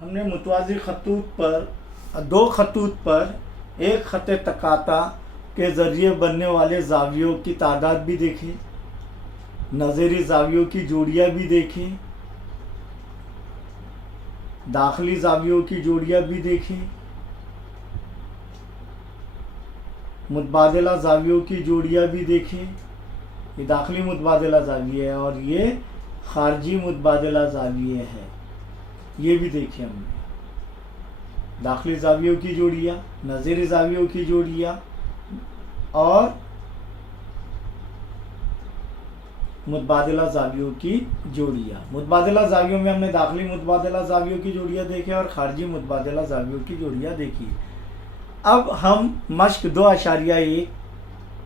हमने मुतवाज़ी खतूत पर दो खतूत पर एक ख़त तकाता के ज़रिए बनने वाले ज़ावियों की तादाद भी देखी, नज़ीरी ज़ावियों की जोड़ियाँ भी देखी, दाखिली ज़ावियों की जोड़ियाँ भी देखी, मुतबादिला ज़ावियों की जोड़ियाँ भी देखी। ये दाखिली मुतबादिला ज़ाविया है और ये ख़ारजी मुतबादिला ज़ाविया है, ये भी देखे हमने। दाखिली ज़ावियों की जोड़ियाँ, नज़ीरी ज़ावियों की जोड़ियाँ और मुतबादिला ज़ावियों की जोड़ियाँ। मुतबादिला ज़ावियों में हमने दाखिली मुतबादिला ज़ावियों की जोड़ियाँ देखे और ख़ारजी मुतबादिला ज़ावियों की जोड़ियाँ देखी। अब हम मश्क 2.1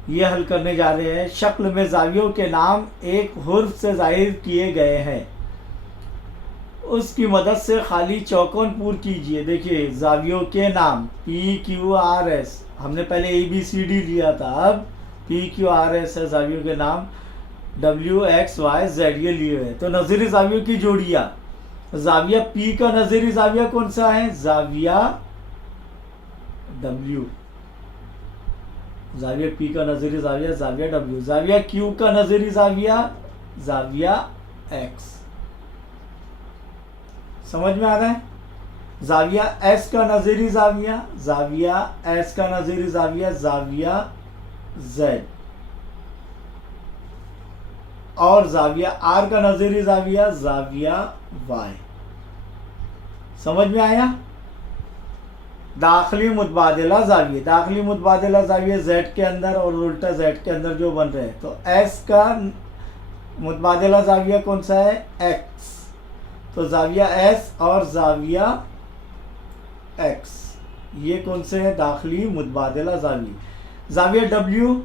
ये हल करने जा रहे हैं। शक्ल में ज़ावियों के नाम एक हुर्फ से ज़ाहिर किए गए हैं, उसकी मदद से खाली चौकोन पूर कीजिए। देखिए ज़ावियों के नाम PQRS, हमने पहले ABCD लिया था, अब PQRS है ज़ावियों के नाम, WXYZ ये लिए हुए। तो नज़ीरी ज़ावियों की जोड़ियाँ, ज़ाविया P का नज़ीरी ज़ाविया कौन सा है? ज़ाविया W। ज़ाविया P का नज़ीरी ज़ाविया ज़ाविया W। ज़ाविया Q का नज़ीरी ज़ाविया ज़ाविया X। समझ में आ रहा है? ज़ाविया S का नज़ीरी ज़ाविया ज़ाविया S का नज़ीरी ज़ाविया ज़ाविया Z और ज़ाविया R का नज़ीरी ज़ाविया ज़ाविया Y। समझ में आया? दाखिली मुतबादिला ज़ाविये, दाखिली मुतबादिला ज़ाविये Z के अंदर और उल्टा Z के अंदर जो बन रहे हैं, तो S का मुतबादिला ज़ाविया कौन सा है? X। तो ज़ाविया S और ज़ाविया X ये कौन से हैं? दाखिली मुतबादिला ज़ाविये। ज़ाविया W,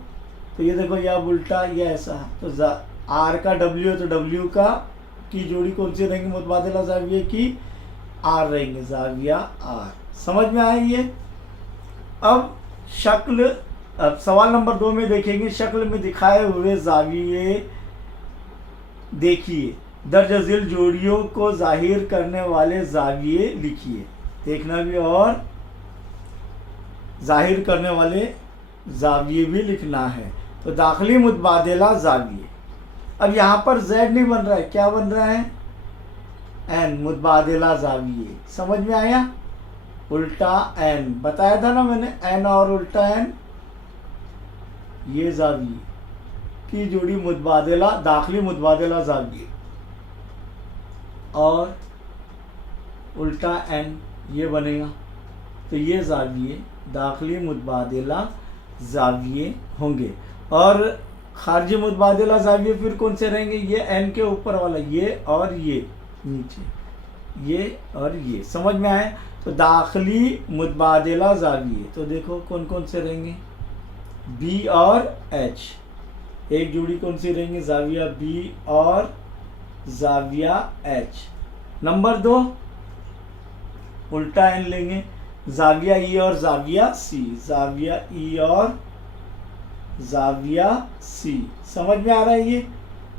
तो ये देखो या उल्टा या ऐसा, तो R का W, तो W का की जोड़ी कौन सी रहेंगी मुतबादिला ज़ाविये की? R रहेंगे, ज़ाविया R। समझ में आया ये? अब शक्ल, अब सवाल नंबर 2 में देखेंगे, शक्ल में दिखाए हुए ज़ाविये देखिए, दर्ज झील जोड़ियों को जाहिर करने वाले ज़ाविये लिखिए। देखना भी और जाहिर करने वाले ज़ाविये भी लिखना है। तो दाखिली मुतबादिला ज़ाविये, अब यहाँ पर Z नहीं बन रहा है, क्या बन रहा है? N, मुतबादिला ज़ाविये। समझ में आया? उल्टा N बताया था ना मैंने, N और उल्टा N ये ज़ाविये की जोड़ी मुतबादिला, दाखिली मुतबादिला ज़ाविये और उल्टा N ये बनेगा, तो ये ज़ाविये दाखिली मुतबादिला ज़ाविये होंगे। और ख़ारजी मुतबादिला ज़ाविये फिर कौन से रहेंगे? ये N के ऊपर वाला, ये और ये नीचे, ये और ये। समझ में आए? तो दाखिली मुतबादिला ज़ाविये, तो देखो कौन कौन से रहेंगे? B और H, एक जोड़ी कौन सी रहेंगी? ज़ाविया B और ज़ाविया H। नंबर 2 उल्टा N लेंगे, ज़ाविया E और ज़ाविया C, ज़ाविया E और ज़ाविया C। समझ में आ रहा है ये?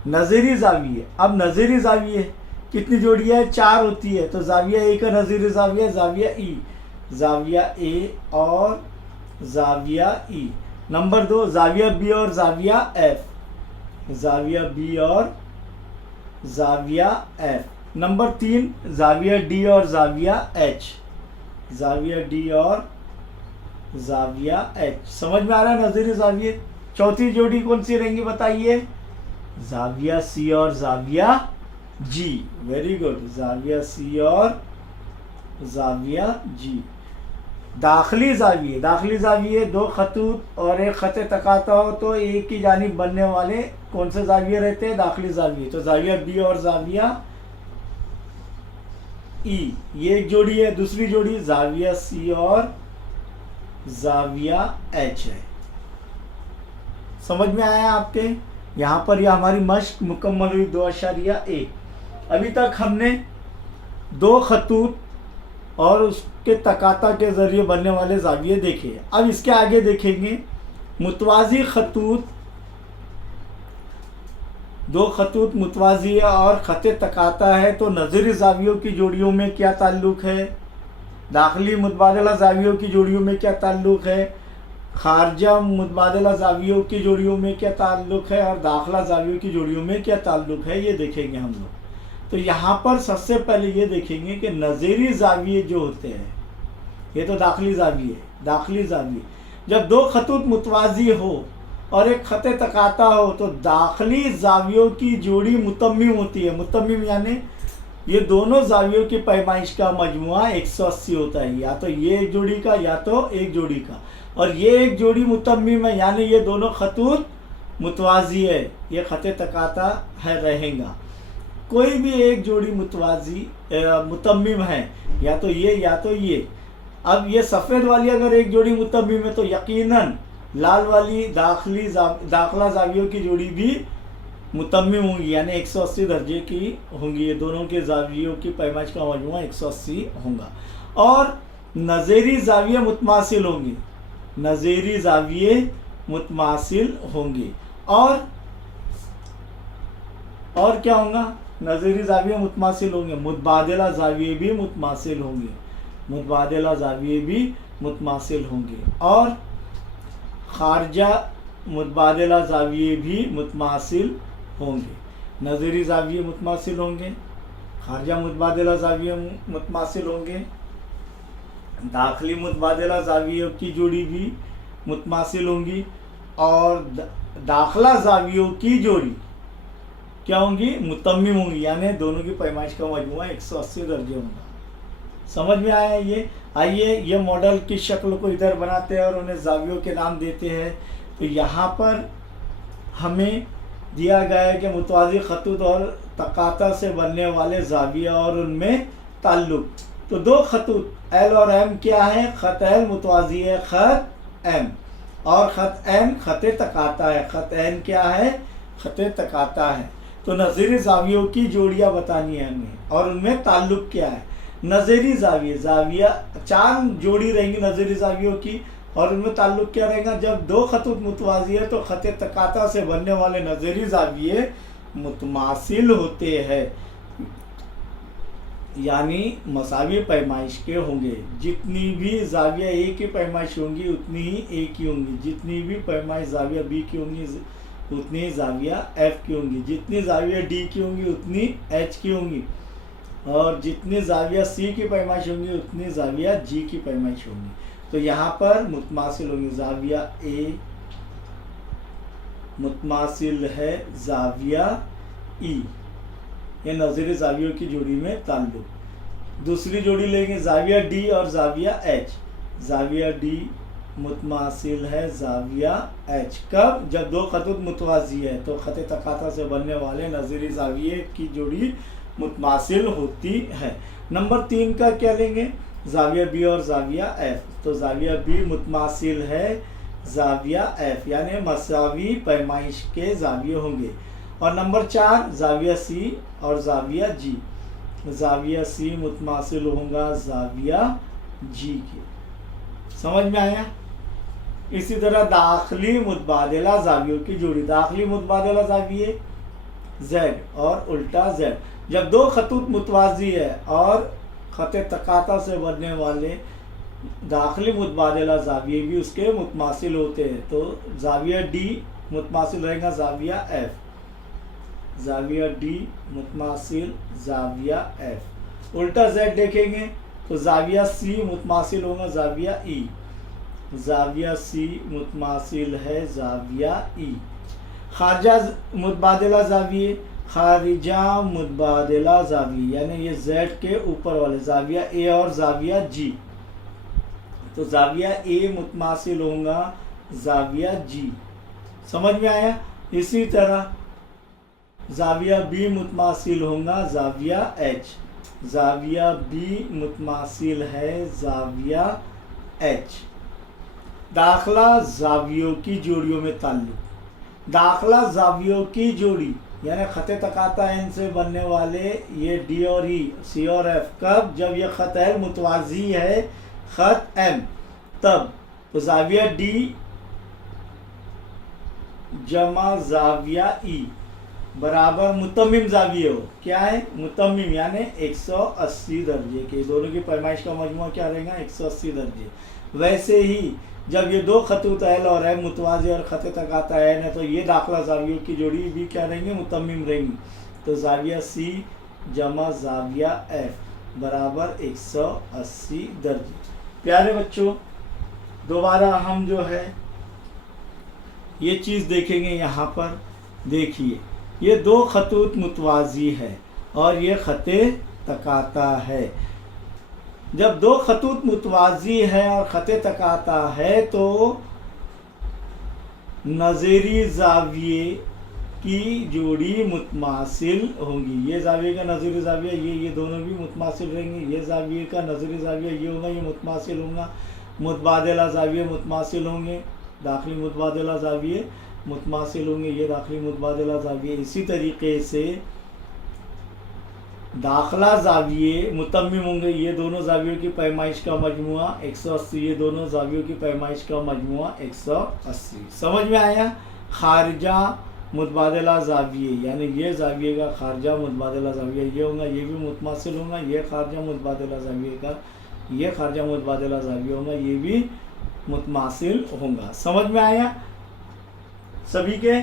नज़ीरी ज़ाविये, अब नज़ीरी ज़ाविये कितनी जोड़ियाँ है? 4 होती है। तो ज़ाविया A का नज़ीरी ज़ाविया ज़ाविया E, ज़ाविया A और ज़ाविया E। नंबर 2 ज़ाविया B और ज़ाविया F, ज़ाविया B और ज़ाविया F। नंबर 3 ज़ाविया D और ज़ाविया H, ज़ाविया D और ज़ाविया H। समझ में आ रहा है नज़ीरी ज़ाविये? चौथी जोड़ी कौन सी रहेंगी बताइए? ज़ाविया C और ज़ाविया G। वेरी गुड, ज़ाविया C और ज़ाविया G। दाखिली ज़ाविये, दाखिली ज़ाविये 2 खतूत और एक ख़त तकाता हो तो एक ही जानिब बनने वाले कौन से ज़ाविये रहते हैं? दाखिली ज़ाविये। तो ज़ाविया B और ज़ाविया E ये एक जोड़ी है। दूसरी जोड़ी ज़ाविया C और ज़ाविया H है। समझ में आया आपके? यहाँ पर यह हमारी मश्क मुकम्मल हुई 2.1। अभी तक हमने 2 खतूत और उसके तकाता के ज़रिए बनने वाले ज़ाविये देखे। अब इसके आगे देखेंगे मुतवाज़ी खतूत दो खतूत मुतवाज़िया और ख़त तकाता है तो नज़री ज़ावियों की जोड़ियों में क्या ताल्लुक़ है, दाखिली मुतबादला ज़ावियों की जोड़ियों में क्या ताल्लुक़ है, खारजा मुतबादला ज़ावियों की जोड़ियों में क्या ताल्लुक़ है और दाखिला ज़ावियों की जोड़ियों में क्या ताल्लुक़ है, ये देखेंगे हम लोग। तो यहाँ पर सबसे पहले ये देखेंगे कि नज़री ज़ाविये जो होते हैं, ये तो दाखिली ज़ाविये, दाखिली ज़ाविये जब दो खतूत मुतवाज़ी हो और एक ख़त तकाता हो तो दाखिली ज़ावियों की जोड़ी मुतम्मिम होती है। मुतम्मिम यानी ये दोनों ज़ावियों की पैमाइश का मजमुआ 180 होता है, या तो ये एक जोड़ी का या तो एक जोड़ी का, और ये एक जोड़ी मुतम्मिम है यानी ये दोनों खतूत मुतवाज़ी है, ये ख़त तकाता है रहेगा। कोई भी एक जोड़ी मुतवाज़ी मुतम्मिम है, या तो ये या तो ये। अब ये सफ़ेद वाली अगर एक जोड़ी मुतम्मिम है तो यकीनन लाल वाली दाखिला ज़ावियों की जोड़ी भी मुतम्मिम होंगी, यानी 180 दर्जे की होंगी। ये दोनों के ज़ावियों की पैमाइश का मजमुआ 180 होगा। और नज़री ज़ाविये मुतमासिल होंगे, नज़री ज़ाविये मुतमासिल होंगे। और क्या होगा, नज़री ज़ाविये मुतमासिल होंगे, मुतबादिला ज़ाविये भी मुतमासिल होंगे, मुतबादिला ज़ाविये भी मुतमासिल होंगे। और खारजा मुतबादिला ज़ाविये भी मुतमासिल होंगे। नज़री ज़ाविये मुतमासिल होंगे, खारजा मुतबादिला ज़ाविये मुतमासिल होंगे, दाखिली मुतबादिला ज़ावियों की जोड़ी भी मुतमासिल होंगी, और दाखिला ज़ावियों की जोड़ी क्या होंगी, मुतम्मिम होंगी, यानी दोनों की पैमाइश का मजमुआ 180 दर्जे होगा। समझ में आया ये? आइए ये मॉडल की शक्ल को इधर बनाते हैं और उन्हें ज़ावियों के नाम देते हैं। तो यहाँ पर हमें दिया गया है कि मुतवाज़ी खतूत और तकाता से बनने वाले ज़ाविया और उनमें ताल्लुक़। तो दो खतूत एल और एम क्या है, ख़त एल मुतवाज़ी है ख़त एम, और ख़त एम ख़त तकाता है। ख़त एम क्या है, ख़त तकाता है। तो नज़री ज़ावियों की जोड़ियाँ बतानी है हमें और उनमें ताल्लुक़ क्या है। नज़री ज़ाविये, ज़ाविया 4 जोड़ी रहेंगी नज़री ज़ावियों की, और उनमें ताल्लुक़ क्या रहेगा, जब दो खतूत मुतवाज़ी है तो ख़त तकाता से बनने वाले नज़री ज़ाविये मुतमासिल होते हैं, यानी मसावी पैमाइश के होंगे। जितनी भी ज़ाविया ए की पैमाइश होंगी उतनी ही ए की होंगी, जितनी भी पैमाइश ज़ाविया बी की होंगी उतनी ही ज़ाविया एफ की होंगी, जितनी ज़ाविया डी की होंगी उतनी एच की होंगी, और जितनी ज़ाविया सी की पैमाइश होंगी उतनी ज़ाविया जी की पैमाइश होंगी। तो यहाँ पर मुतमासिल होंगी, ज़ाविया ए मुतमासिल है ज़ाविया ई, ये नज़री ज़ावियों की जोड़ी में ताल्लुक़। दूसरी जोड़ी लेंगे ज़ाविया डी और ज़ाविया एच, ज़ाविया डी मुतमासिल है ज़ाविया एच। कब, जब दो खतूत मुतवाज़ी है तो ख़त तकाता से बनने वाले नज़री ज़ाविये की जोड़ी मुतमासिल होती है। नंबर 3 का क्या लेंगे, ज़ाविया बी और ज़ाविया एफ। तो ज़ाविया बी मुतमासिल है ज़ाविया एफ, यानी मसावी पैमाइश के ज़ाविये होंगे। और नंबर 4 ज़ाविया सी और ज़ाविया जी, ज़ाविया सी मुतमासिल होगा ज़ाविया जी के। समझ में आया? इसी तरह दाखिली मुतबादिला ज़ावियों की जोड़ी, दाखिली मुतबादिला ज़ाविये जेड और उल्टा जेड। जब दो खतूत मुतवाज़ी है और ख़त तकाता से बनने वाले दाखिली मुतबादिला ज़ाविये भी उसके मुतमासिल होते हैं, तो ज़ाविया डी मुतमासिल रहेगा ज़ाविया एफ, ज़ाविया डी मुतमासिल ज़ाविया एफ। उल्टा जेड देखेंगे तो ज़ाविया सी मुतमासिल होगा ज़ाविया ई, ज़ाविया सी मुतमासिल है ज़ाविया ई। खारजा मुतबादिला ज़ाविये, खारिजा मुतबादिला ज़ाविये, यानी ये जेड के ऊपर वाले ज़ाविया ए और ज़ाविया जी, तो ज़ाविया ए मुतमासिल होगा ज़ाविया जी। समझ में आया? इसी तरह ज़ाविया बी मुतमासिल होगा ज़ाविया एच, ज़ाविया बी मुतमासिल है ज़ाविया एच। दाखिला ज़ावियों की जोड़ियों में ताल्लुक़, दाखिला ज़ावियों की जोड़ी यानी ख़त तकाता एन से बनने वाले ये डी और ई, सी और एफ, कब, जब ये ख़त एल मुतवाज़ी है ख़त एम, तब। तो ज़ाविया डी जमा ज़ाविया ई, बराबर मुतम्मिम जाविये हो। क्या है? मुतम्मिम यानी 180 दर्जे के। दोनों की पैमाइश का मजमूआ क्या रहेगा? 180 दर्जे। वैसे ही जब ये दो खतूत अहल और है मुतवाज़ी और खत तकाता है ना, तो ये दाखिला जावियों की जोड़ी भी क्या रहेंगे? मुतम्मिम रहेंगी। तो जाविया सी जमा जाविया एफ बराबर 180 दर्जे। प्यारे बच्चों, दोबारा हम जो है ये चीज़ देखेंगे। यहाँ पर देखिए, ये दो खतूत मुतवाज़ी है और ये ख़ते तकाता है। जब दो खतूत मुतवाज़ी है और ख़ते तकाता है तो नज़री ज़ाविये की जोड़ी मुतमासिल होंगी। ये ज़ाविये का नज़री ज़ाविया ये दोनों भी मुतमासिल रहेंगे। ये ज़ाविये का नज़री ज़ाविया ये होगा, ये मुतमासिल होगा। मुतबादिला ज़ाविये मुतमासिल होंगे, दाखिली मुतबादिला ज़ाविये मुतमासिल होंगे, ये दाखिली मुतबादिला ज़ाविये। इसी तरीके से दाखिला ज़ाविये मुतम्मिम होंगे। ये दोनों ज़ावियों की पैमाइश का मजमुआ 180, ये दोनों ज़ावियों की पैमाइश का मजमुआ 180। समझ में आया? खारजा मुतबादिला ज़ाविये यानी ये ज़ाविये का खारजा मुतबादिला ज़ाविया ये होगा, ये भी मुतमासिल होगा। ये खारजा मुतबादिला ज़ाविये का ये खारजा मुतबादिला ज़ाविया होगा, ये भी मुतमासिल होगा। समझ में आया सभी के?